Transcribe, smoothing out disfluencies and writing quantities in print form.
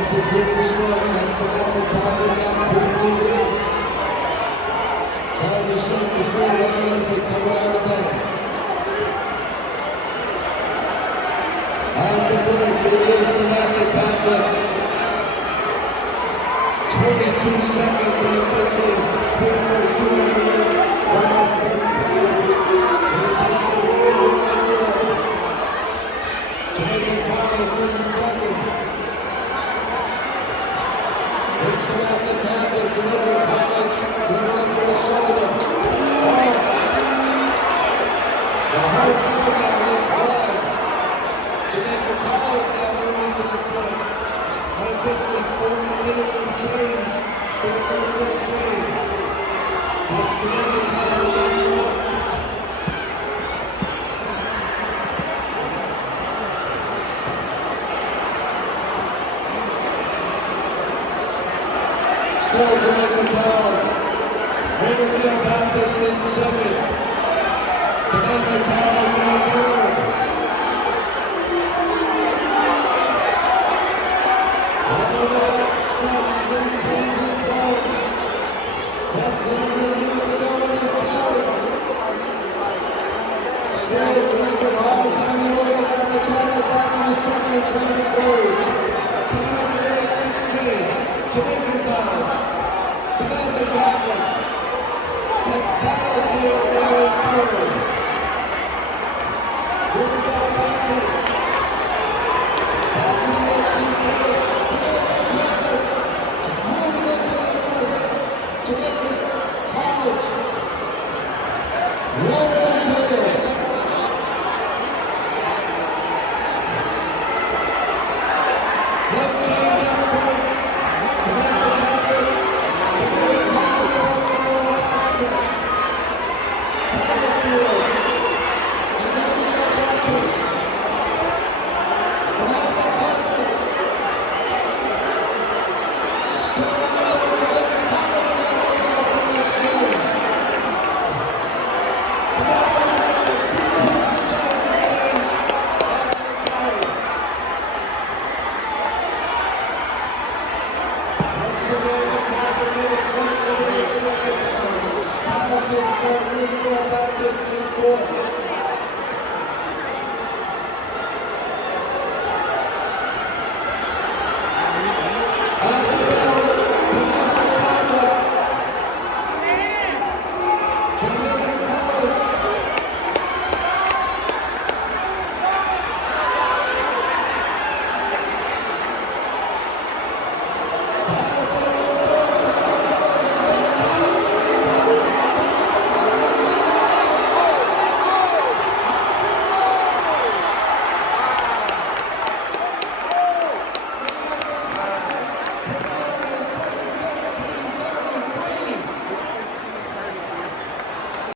Executed slow next to the target now quickly. Trying to shoot the third round as they come around the bend. At the break, it is the Rapid Conflict. 22 seconds in the first inning. People shooting this. Almost first period. Rotation goes to the middle. Jamaican College in second. It's the Rapid Conflict. Jamaican College with over his shoulder. The whole field got hit wide. Jamaican College got moving to the plate. Unofficially 40 minutes and change for the first exchange. That's Jamaican College on the watch. Still Jamaican College. Riverview Baptist in second. Jamaican College in third. Still Jamaican College on the way to Rapid Conflict back in the second and trying to close. Coming up in the next exchange, Jamaican College, Jamaican Conflict. That's Battlefield now in third. Riverview Baptist. Back in the next inning, Jamaican Conflict. Moving up in the first. Jamaican College. One of those hitters.